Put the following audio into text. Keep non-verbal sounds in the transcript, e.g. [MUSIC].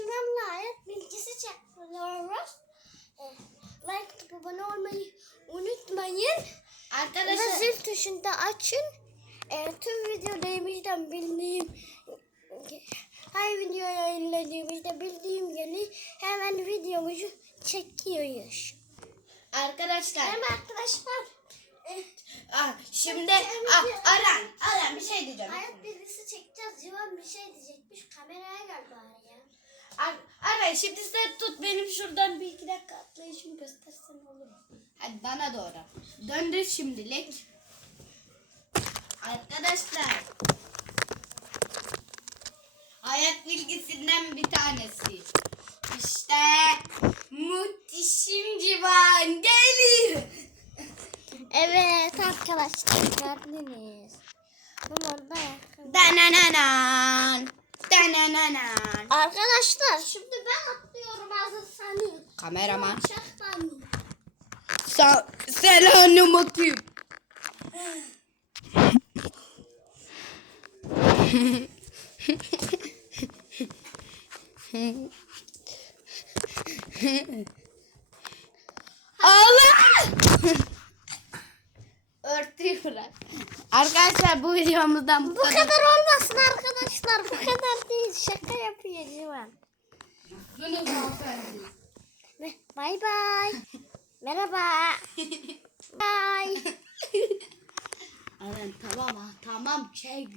Civan'la hayat bilgisi çekiyoruz. E, like abone olmayı unutmayın. Arkadaşlar zil tuşunu da açın. E, tüm videolarımızdan bildiğim her video yayınladığımızda bildiğim gibi hemen videomuzu çekiyoruz. arkadaşlar Hem arkadaşlar e, ah, şimdi ah, Aran Aran bir şey diyeceğim. hayat bilgisi çekeceğiz. Civan bir şey diyecekmiş. Şimdi sen tut benim şuradan bir iki dakika atlayışımı göstersen olur mu? Hadi bana doğru. Döndür şimdilik. Arkadaşlar. Hayat bilgisinden bir tanesi. İşte muhteşem civan geliyor. Evet arkadaşlar gördünüz. Bu orada yakın. Danananan. Danananan. Arkadaşlar şimdi ben atlıyorum hazırsanız. Kameraman. Uçaktan. Sa selamünaleyküm atayım. Allah! Örtüyü bırak. Arkadaşlar bu videomuzdan bu, Bu kadar olmasın arkadaşlar. Bu kadar değil. Şaka yapıyor Civan. Bunu hanımefendi. Bay bay. [LAUGHS] Merhaba. [LAUGHS] Bay. Aran tamam ha tamam şey